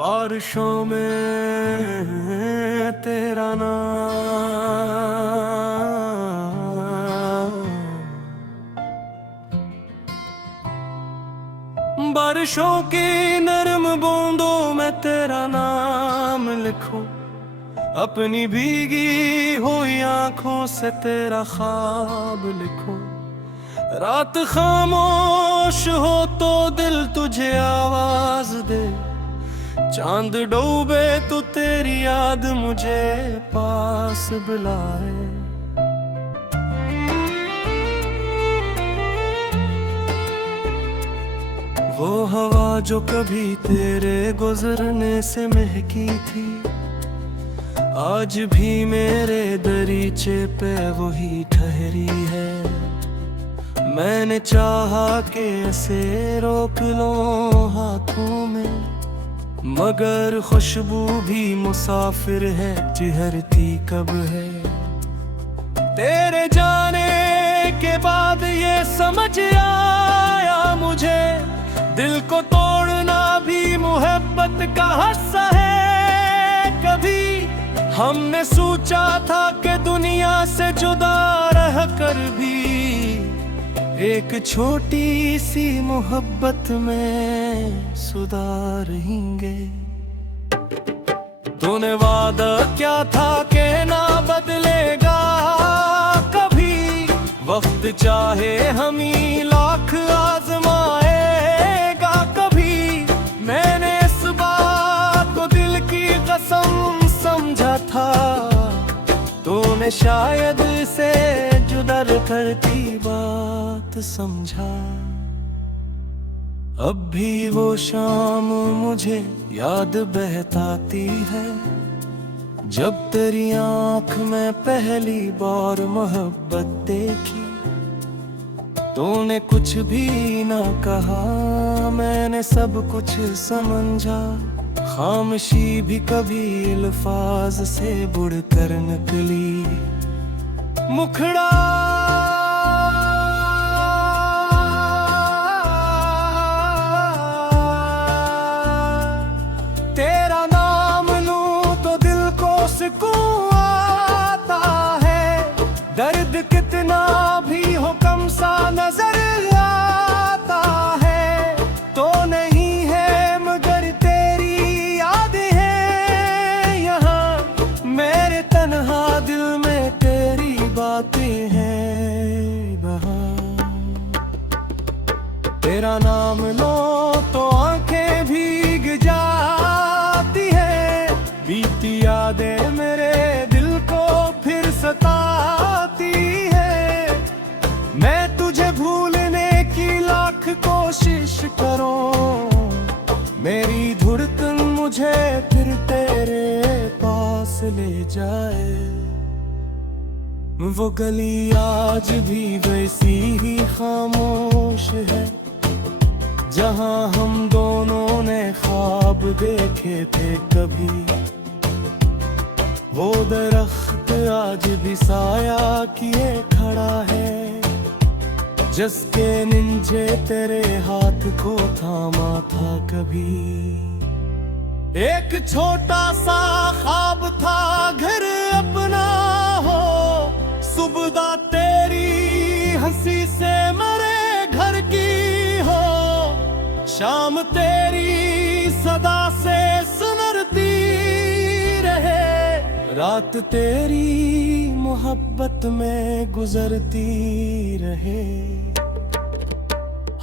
बारिशों में तेरा नाम, बारिशों की नरम बूंदों में तेरा नाम लिखूं, अपनी भीगी हुई आंखों से तेरा ख्वाब लिखूं। रात खामोश हो तो दिल तुझे आवाज दे, चांद डूबे तो तेरी याद मुझे पास बुलाए। वो हवा जो कभी तेरे गुजरने से महकी थी, आज भी मेरे दरीचे पे वही ठहरी है। मैंने चाहा कि ऐसे रोक लो हाथों में, मगर खुशबू भी मुसाफिर है, ठहरती कब है। तेरे जाने के बाद ये समझ आया मुझे, दिल को तोड़ना भी मोहब्बत का हिस्सा है। कभी हमने सोचा था कि दुनिया से जुदा रह कर भी एक छोटी सी मोहब्बत में सुधारेंगे। तूने वादा क्या था कि ना बदलेगा कभी, वक्त चाहे हम ही लाख आजमाएगा कभी। मैंने इस बात को दिल की कसम समझा था, तूने शायद से जुदा करती बात समझा। अब भी वो शाम मुझे याद बहताती है, जब तेरी आंख में पहली बार मोहब्बत देखी। तूने कुछ भी ना कहा, मैंने सब कुछ समझा। खामोशी भी कभी अल्फाज से बुड़कर निकली। मुखड़ा तेरा नाम लूं तो दिल को सुकून आता है। दर्द कितना भी हो कम सा नजर आता है। तो नहीं है मगर तेरी याद है यहाँ, मेरे तन्हा दिल में तेरी बातें हैं बहां। तेरा नाम लो तो आंखें भीग जाती है, बीती यादें मेरे दिल को फिर सताती है। मैं तुझे भूलने की लाख कोशिश करूं, मेरी धड़कन मुझे फिर तेरे पास ले जाए। वो गली आज भी वैसी ही खामोश है, जहां हम दोनों ने ख्वाब देखे थे कभी। वो दरख्त आज भी साया किए खड़ा है, जिसके नीचे तेरे हाथ को थामा था कभी। एक छोटा सा ख्वाब था घर अपना हो, सुबह तेरी हंसी से मरे घर की हो। शाम तेरी सदा से सुनरती रहे, रात तेरी मोहब्बत में गुजरती रहे।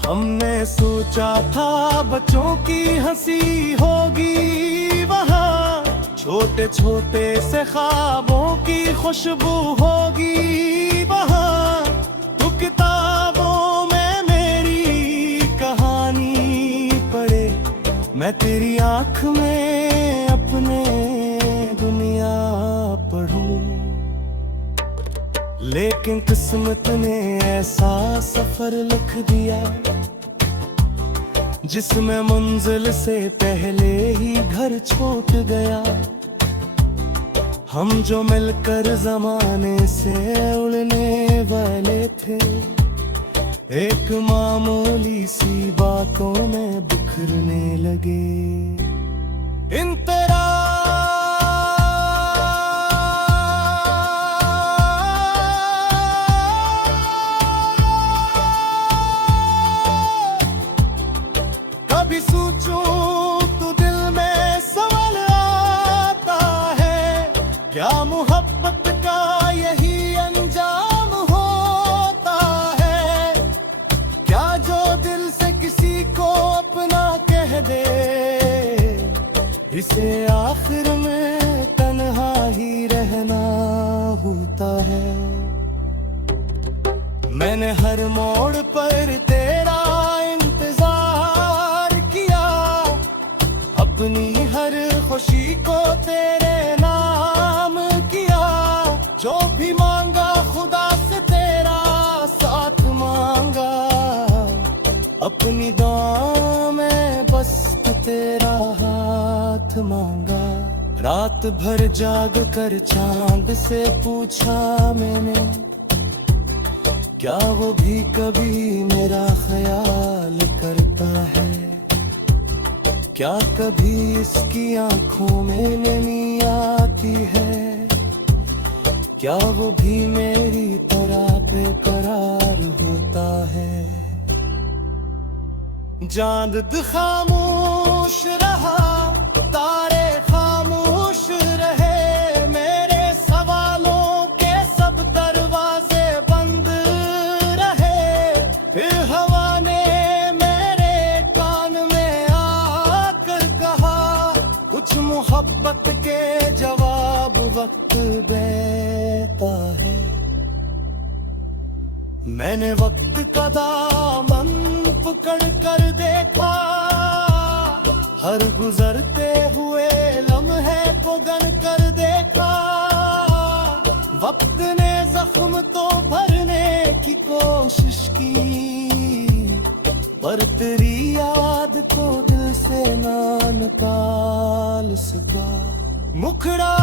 हमने सोचा था बच्चों की हंसी होगी वहाँ, छोटे छोटे से ख्वाबों की खुशबू होगी वहाँ। तू किताबों में मेरी कहानी पढ़े, मैं तेरी आँख में अपने दुनिया पढ़ूं। लेकिन किस्मत ने ऐसा सफर लिख दिया, जिसमें मंजिल से पहले ही घर छूट गया। हम जो मिलकर जमाने से उड़ने वाले थे, एक मामूली सी बातों में बिखरने लगे। इन तेरा कभी सोचूं तो दिल में सवाल आता है, क्या मोहब्बत का यही अंजाम होता है? क्या जो दिल से किसी को अपना कह दे, इसे आखिर में तन्हा ही रहना होता है। मैंने हर मोड़ पर तेरा इंतजार किया, अपनी हर खुशी को तेरे नाम किया। जो भी मांगा खुदा से तेरा साथ मांगा, अपनी दुआ में बस तेरा हाथ मांगा। रात भर जाग कर चांद से पूछा मैंने, क्या वो भी कभी मेरा ख्याल करता है? क्या कभी इसकी आंखों में नमी आती है? क्या वो भी मेरी तरह बेकरार होता है? चांद खामोश रहा, तारे खामोश रहे, मेरे सवालों के सब दरवाजे बंद रहे। फिर हवा ने मेरे कान में आकर कहा, कुछ मोहब्बत के जवाब वक्त देता है। मैंने वक्त का दामन पकड़ कर देखा, हर गुजरते हुए लम्हे को गन कर देखा। वक्त ने जख्म तो भरने की कोशिश की, पर तेरी याद को दिल से ना निकाल सका। मुखड़ा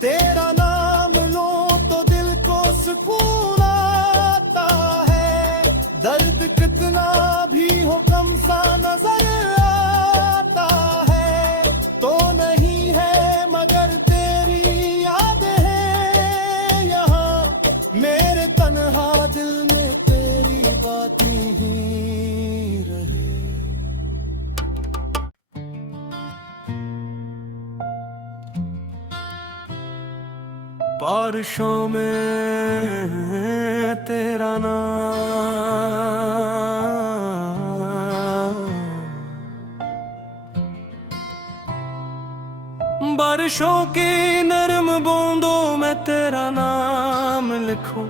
तेरा नाम लो तो दिल को सुकून आता है, दर्द कितना भी हो कम सा नजर आता है। तो नहीं है मगर तेरी याद है यहाँ, मेरे तन्हा दिल में तेरी बातें ही रहे। बारिशों में तेरा नाम, बारिशों की नरम बूंदों में तेरा नाम लिखूं,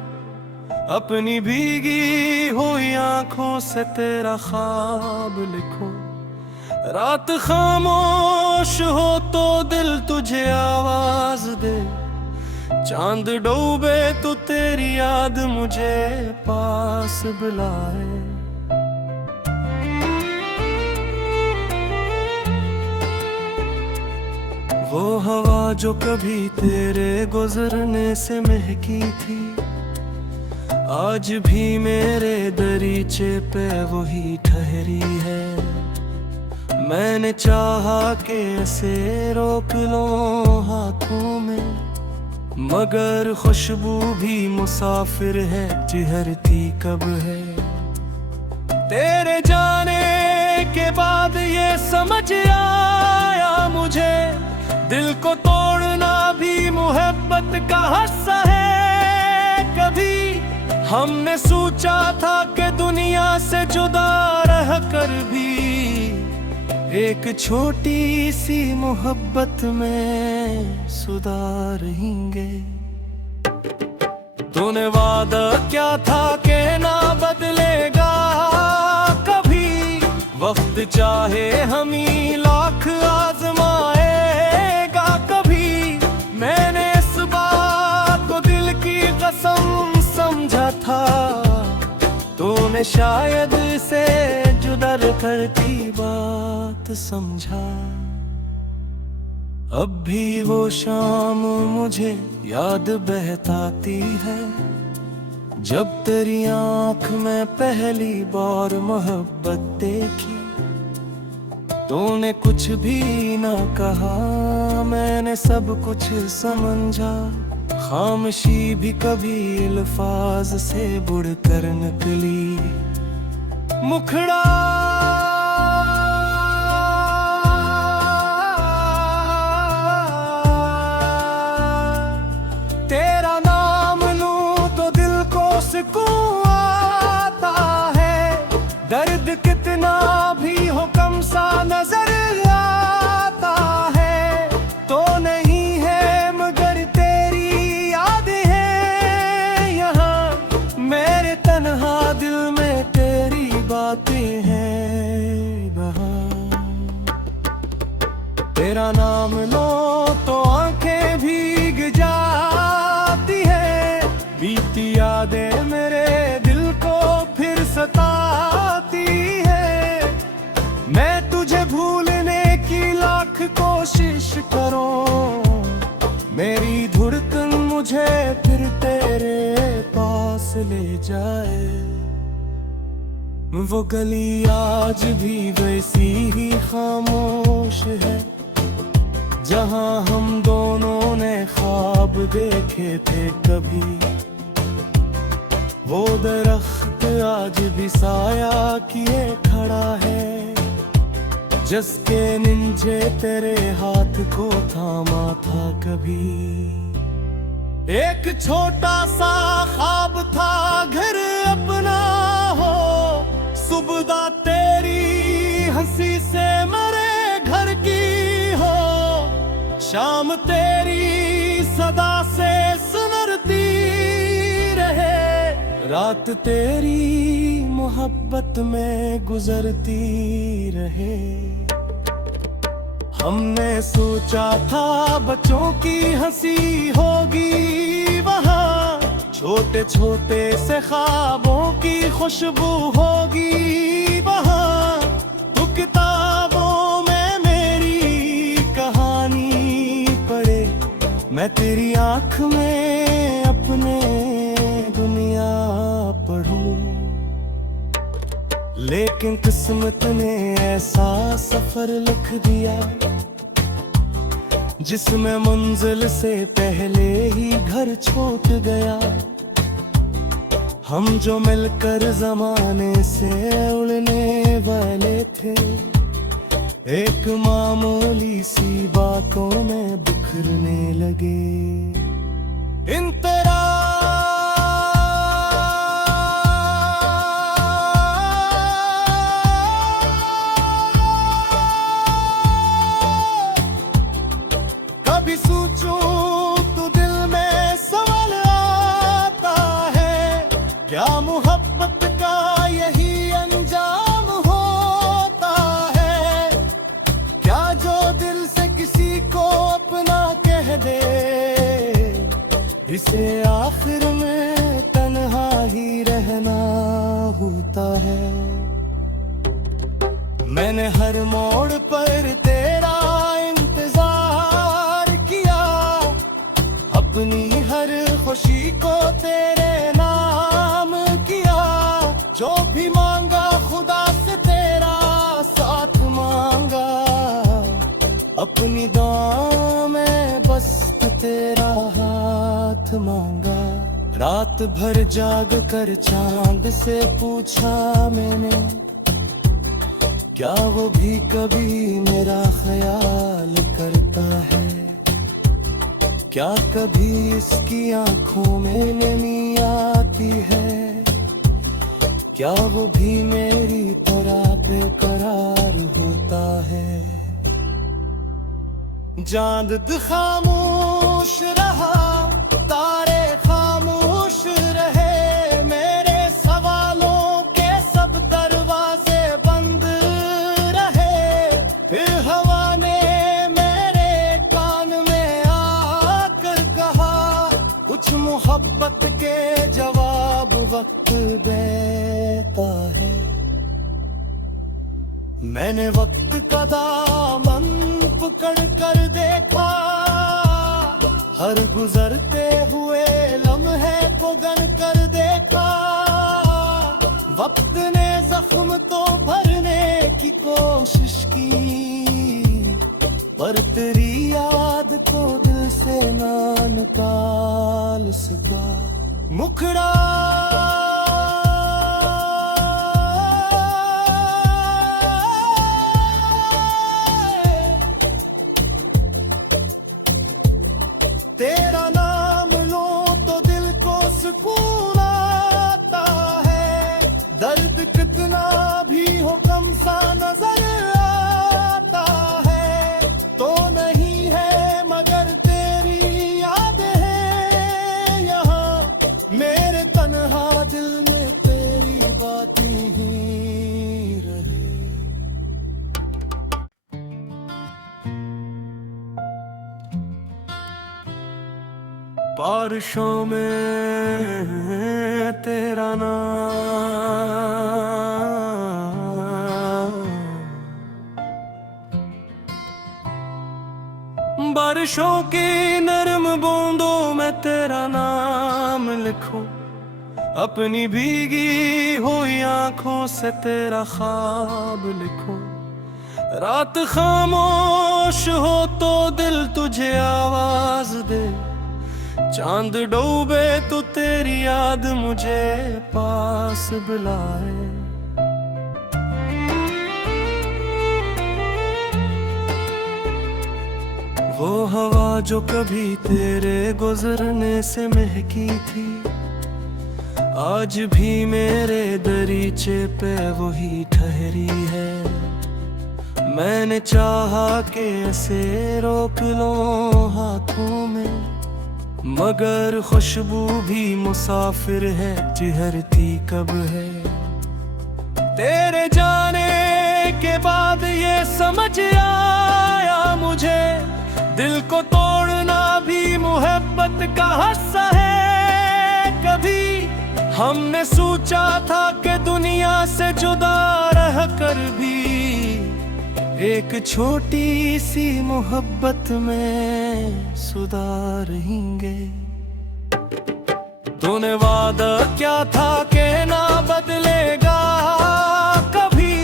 अपनी भीगी हुई आंखों से तेरा ख्वाब लिखूं। रात खामोश हो तो दिल तुझे आवाज दे, चांद डूबे तो तेरी याद मुझे पास बुलाए। वो हवा जो कभी तेरे गुजरने से महकी थी, आज भी मेरे दरीचे पे वही ठहरी है। मैंने चाहा कि ऐसे रोक लो हाथों में, मगर खुशबू भी मुसाफिर है, ठहरती कब है। तेरे जाने के बाद ये समझ आया मुझे, दिल को तोड़ना भी मोहब्बत का हिस्सा है। कभी हमने सोचा था कि दुनिया से जुदा रह कर भी एक छोटी सी मोहब्बत में सुधारेंगे। तूने वादा क्या था कि ना बदलेगा कभी, वक्त चाहे हम ही लाख आजमाएगा कभी। मैंने इस बात को दिल की कसम समझा था, तूने शायद से जुदा करती बात समझा। अब भी वो शाम मुझे याद बहताती है, जब तेरी आंख में पहली बार मोहब्बत देखी। तूने कुछ भी ना कहा, मैंने सब कुछ समझा। खामोशी भी कभी अल्फाज से बुड़कर निकली। मुखड़ा तेरा नाम लूं तो दिल को सुकून आता है। दर्द कितना भी हो कम सा नजर आता है। तो नहीं है मगर तेरी यादें हैं यहाँ, मेरे तन्हा दिल में तेरी बातें हैं वहाँ। तेरा नाम लो तो आंखें भीग जाती है। बीती यादें मेरे दिल को फिर सताती है। मैं तुझे भूलने की लाख कोशिश करूं, मेरी धड़कन मुझे फिर तेरे पास ले जाए। वो गली आज भी वैसी ही खामोश है, जहां हम दोनों ने ख्वाब देखे थे कभी। वो दरख्त आज भी साया किए खड़ा है, जिसके नीचे तेरे हाथ को थामा था कभी। एक छोटा सा ख्वाब था घर अपना हो, सुबह तेरी हंसी से मरे घर की हो। शाम तेरी सदा से सुनरती रहे, रात तेरी मोहब्बत में गुजरती रहे। हमने सोचा था बच्चों की हंसी होगी वहाँ, छोटे छोटे से ख्वाबों की खुशबू होगी वहाँ। तू किताबों में मेरी कहानी पढ़े, मैं तेरी आंख में अपने दुनिया पढ़ूं। लेकिन किस्मत ने ऐसा सफर लिख दिया, जिसमें मंजिल से पहले ही घर छूट गया। हम जो मिलकर जमाने से उड़ने वाले थे, एक मामूली सी बातों में बिखरने लगे। इन तेरा कभी सोचूं तो दिल में सवाल आता है, क्या मोहब्बत का यही अंजाम होता है? क्या जो दिल से किसी को अपना कह दे, इसे आखिर में तन्हा ही रहना होता है। मैंने हर मोड़ पर तेरा अपनी हर खुशी को तेरे नाम किया। जो भी मांगा खुदा से तेरा साथ मांगा, अपनी दुआ में बस तेरा हाथ मांगा। रात भर जाग कर चांद से पूछा मैंने, क्या वो भी कभी मेरा ख्याल करता है? क्या कभी इसकी आंखों में नमी आती है? क्या वो भी मेरी तरह बेकरार होता है? चांद खामोश रहा, तारे खामोश रहे, मेरे सवालों के सब दरवाजे बंद रहे। फिर हवा ने कुछ मोहब्बत के जवाब वक्त देता है। मैंने वक्त का दामन पकड़ कर देखा, हर गुजरते हुए लम्हे को गन कर देखा, वक्त ने जख्म तो भरने की कोशिश की, पर तेरी याद को दिल से ना निकाल सका। मुखड़ा तेरा नाम लो तो दिल को सुकून आता है, दर्द कितना भी हो कम सा नजर आता है, तो नहीं है मगर तेरी याद है यहाँ, मेरे तन्हा दिल में तेरी बातें ही रहे। बारिशों में तेरा नाम, बारिशों की नरम बूंदों में तेरा नाम लिखूं, अपनी भीगी हुई आंखों से तेरा ख्वाब लिखूं। रात खामोश हो तो दिल तुझे आवाज दे, चांद डूबे तो तेरी याद मुझे पास बुलाए। वो हवा जो कभी तेरे गुजरने से महकी थी, आज भी मेरे दरीचे पे वही ठहरी है। मैंने चाहा कि ऐसे रोक लो हाथों में, मगर खुशबू भी मुसाफिर है, ठहरती कब है। तेरे जाने के बाद ये समझ आया मुझे, दिल को तोड़ना भी मोहब्बत का हिस्सा है। कभी हमने सोचा था कि दुनिया से जुदा रह कर भी एक छोटी सी मोहब्बत में सुधारेंगे। तूने वादा क्या था कि ना बदलेगा कभी,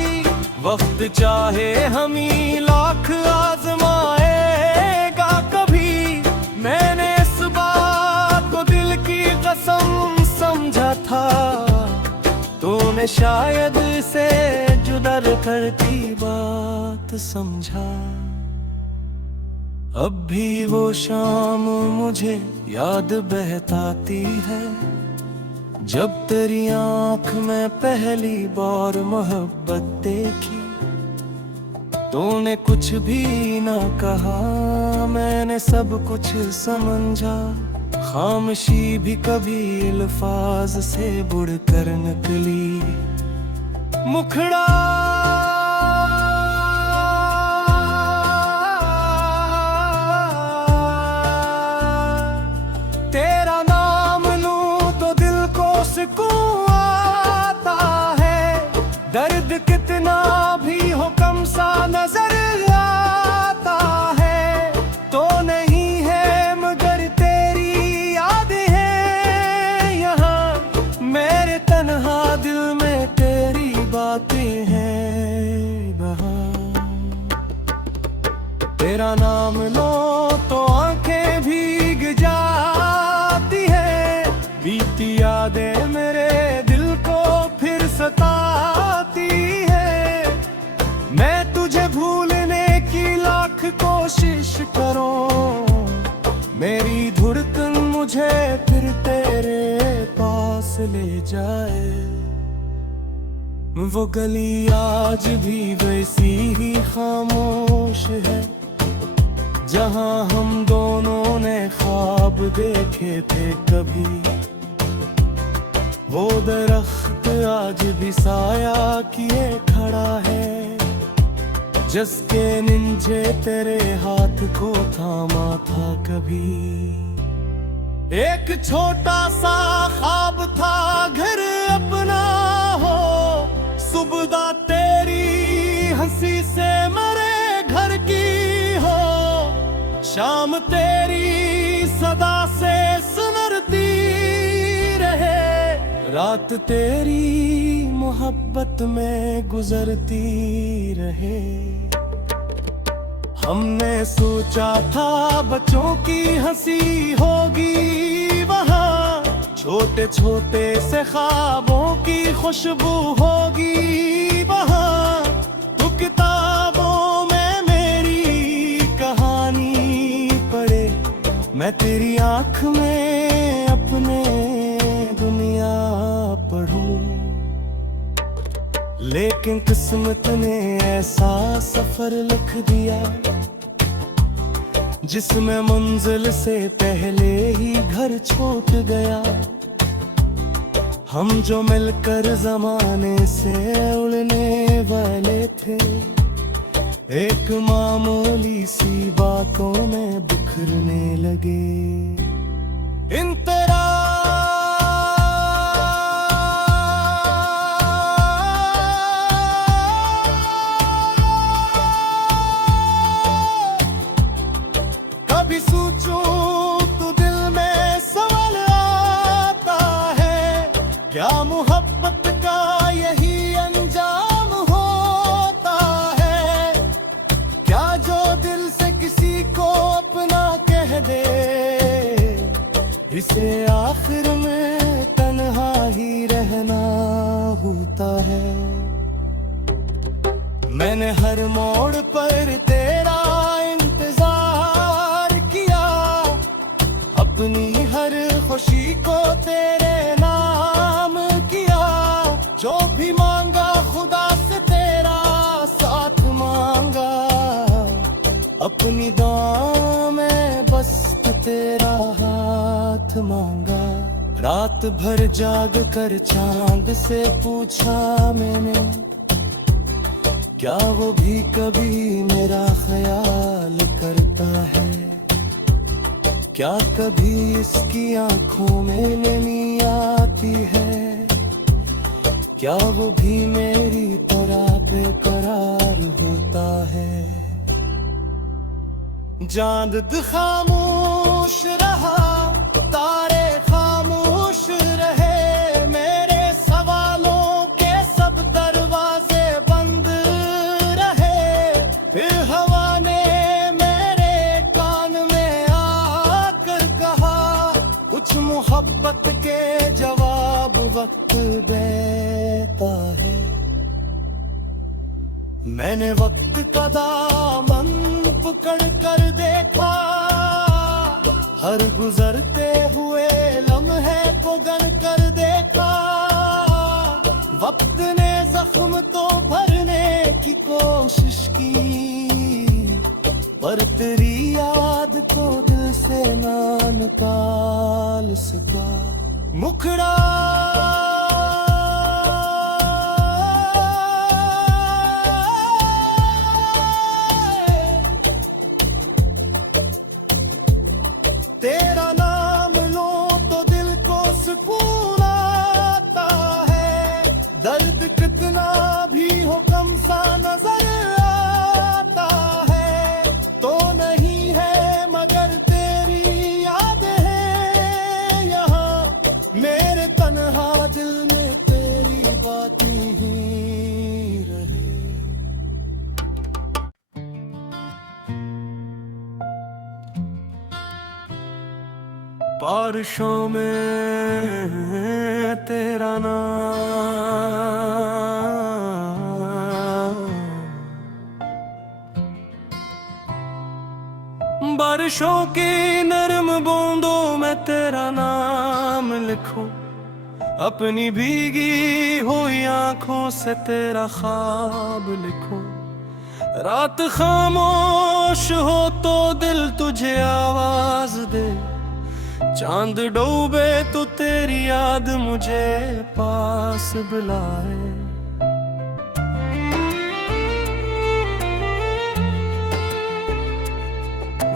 वक्त चाहे हम ही लाख आजमाएगा कभी। मैंने इस बात को दिल की कसम समझा था, तूने शायद से जुदा करती बात समझा। अब भी वो शाम मुझे याद बहताती है, जब तेरी आंख में पहली बार मोहब्बत देखी। तूने कुछ भी ना कहा, मैंने सब कुछ समझा। खामोशी भी कभी अल्फाज से बुड़कर निकली। मुखड़ा तेरा नाम लूं तो दिल को सुकून आता है, दर्द कितना भी हो कम सा नजर आता है, तो नहीं है मगर तेरी याद है यहाँ, मेरे तन्हा दिल में तेरी बातें हैं बहार। तेरा नाम लो तो आंखें भीग जाती है, बीती यादें मेरे दिल को फिर सताती है। मैं तुझे भूलने की लाख कोशिश करूं, मेरी धड़कन मुझे फिर तेरे पास ले जाए। वो गली आज भी वैसी ही खामोश है, जहां हम दोनों ने ख्वाब देखे थे कभी। वो दरख्त आज भी साया किए खड़ा है, जिसके नीचे तेरे हाथ को थामा था कभी। एक छोटा सा ख्वाब था घर अपना हो, सुबह तेरी हंसी से मरे घर की हो, शाम तेरी सदा से सुनरती रहे। रात तेरी मोहब्बत में गुजरती रहे। हमने सोचा था बच्चों की हंसी होगी वहाँ, छोटे छोटे से ख्वाबों की खुशबू होगी वहाँ। तू किताबों में मेरी कहानी पढ़े, मैं तेरी आँख में अपने दुनिया पढ़ूं। लेकिन किस्मत ने ऐसा सफर लिख दिया जिसमें मंजिल से पहले ही घर छूट गया। हम जो मिलकर जमाने से उड़ने वाले थे, एक मामूली सी बातों में बिखरने लगे। इन तेरा कभी सोचूं तो दिल में सवाल आता है, क्या मोहब्बत का यही अंजाम होता है? क्या जो दिल से किसी को अपना कह दे, इसे आखिर में तन्हा ही रहना होता है। मैंने हर मोड़ पर तेरा इंतजार किया, अपनी हर खुशी को तेरे नाम किया। जो भी मांगा खुदा से तेरा साथ मांगा, अपनी दुआ में बस तेरा हाथ मांगा। रात भर जाग कर चांद से पूछा मैंने, क्या वो भी कभी मेरा ख्याल करता है? क्या कभी इसकी आंखों में नमी आती है? क्या वो भी मेरी तरह बेकरार होता है? चांद खामोश रहा, तारे खामोश रहे, मेरे सवालों के सब दरवाजे बंद रहे। फिर हवा ने मेरे कान में आकर कहा, कुछ मोहब्बत के जवाब वक्त देता है। मैंने वक्त का दामन पकड़ कर देखा, हर गुजरते हुए लम्हे को गन कर देखा। वक्त ने जख्म तो भरने की कोशिश की, पर तेरी याद को दिल से ना निकाल सका। मुखड़ा तेरा नाम लो तो दिल को सुकून आता है। दर्द कितना भी हो कम सा नजर आता है, तो नहीं है मगर तेरी याद है यहाँ। मेरे तन्हा दिल में तेरी बातें ही रही। बारिशों में तेरा नाम, बारिशों की नरम बूंदों में तेरा नाम लिखूं, अपनी भीगी हुई आंखों से तेरा ख्वाब लिखूं। रात खामोश हो तो दिल तुझे आवाज दे, चांद डूबे तो तेरी याद मुझे पास बुलाए।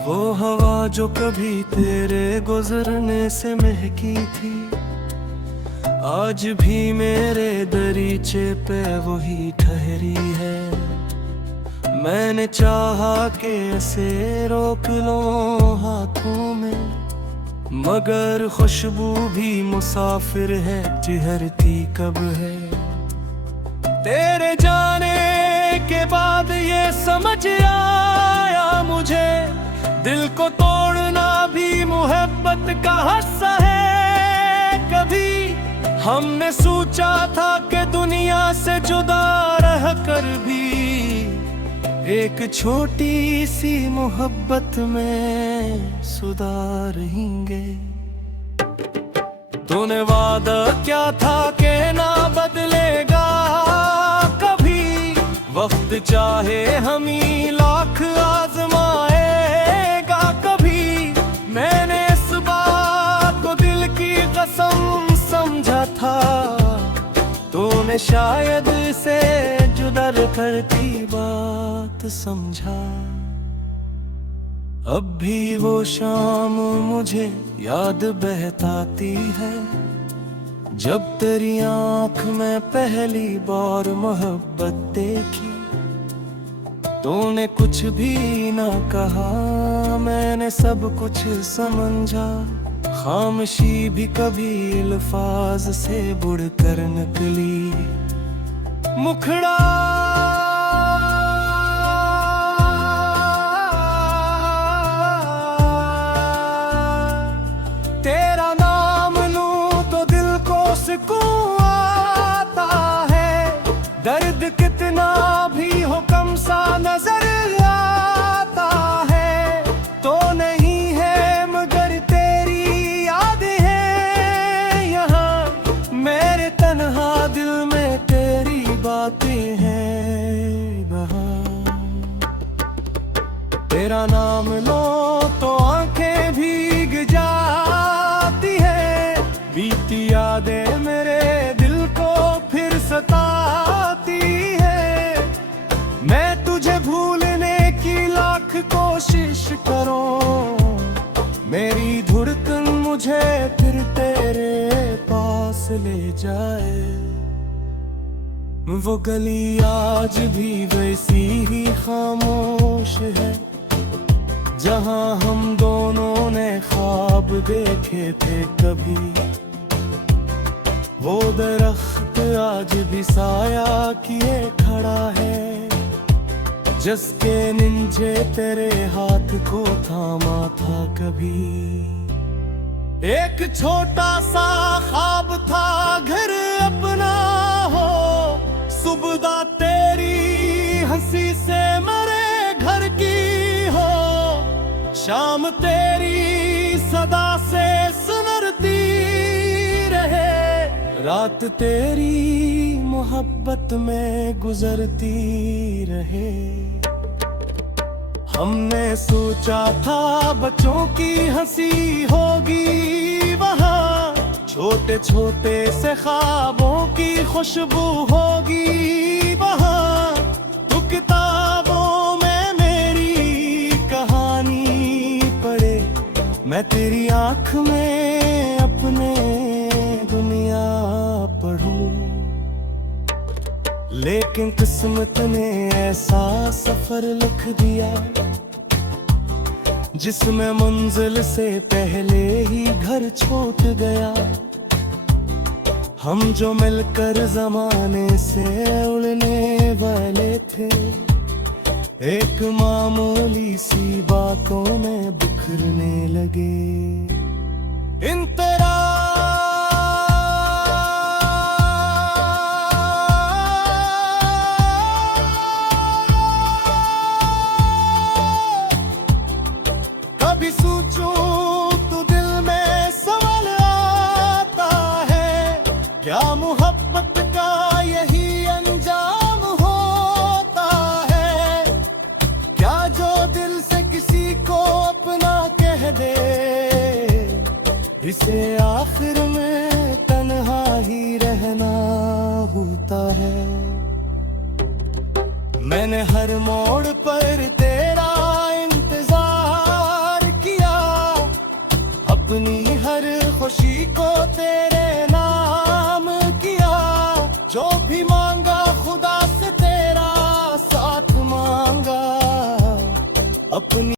वो हवा जो कभी तेरे गुजरने से महकी थी, आज भी मेरे दरीचे पे वही ठहरी है। मैंने चाहा कि ऐसे रोक लो हाथों में, मगर खुशबू भी मुसाफिर है, ठहरती कब है। तेरे जाने के बाद ये समझ आया मुझे, दिल को तोड़ना भी मोहब्बत का हिस्सा है। कभी हमने सोचा था कि दुनिया से जुदा रह कर भी एक छोटी सी मोहब्बत में सुधारेंगे। तूने वादा क्या था कि ना बदलेगा कभी, वक्त चाहे हम ही लाख आजमाएगा कभी। मैंने इस बात को दिल की कसम समझा था, तूने शायद से जुदा करती बात समझा। अब भी वो शाम मुझे याद बहताती है, जब तेरी आंख में पहली बार मोहब्बत देखी। तूने कुछ भी ना कहा, मैंने सब कुछ समझा। खामोशी भी कभी अल्फाज से बुड़कर निकली। मुखड़ा तेरा नाम लूं तो दिल को सुकून आता है। दर्द कितना भी हो कम सा नजर आता है। तो नहीं है मगर तेरी याद है यहाँ, मेरे तन्हा दिल में तेरी बातें हैं बहां। तेरा नाम लो तो आंखें भीग जाती है, बीती यादें मेरे दिल को फिर सताती है। मैं तुझे भूलने की लाख कोशिश करूं, मेरी धड़कन मुझे फिर तेरे पास ले जाए। वो गली आज भी वैसी ही खामोश है, जहां हम दोनों ने ख्वाब देखे थे कभी। वो दरख्त आज भी साया किए खड़ा है, जिसके नीचे तेरे हाथ को थामा था कभी। एक छोटा सा ख्वाब था घर अपना हो, सुबह तेरी हंसी से मरे घर की हो। शाम तेरी सदा से सुनरती रहे, रात तेरी मोहब्बत में गुजरती रहे। हमने सोचा था बच्चों की हंसी होगी वहाँ, छोटे छोटे से ख्वाबों की खुशबू होगी वहाँ। तू किताबों में मेरी कहानी पढ़े, मैं तेरी आंख में अपने दुनिया पढ़ूं। लेकिन किस्मत ने ऐसा सफर लिख दिया, जिसमें मंजिल से पहले ही घर छूट गया। हम जो मिलकर जमाने से उड़ने वाले थे, एक मामूली सी बातों में बिखरने लगे। इंतरा कभी सोचूं तो दिल में सवाल आता है, क्या मोहब्बत का यही अंजाम होता है? क्या जो दिल से किसी को अपना कह दे, इसे आखिर में तन्हा ही रहना होता है। मैंने हर मोड़ पर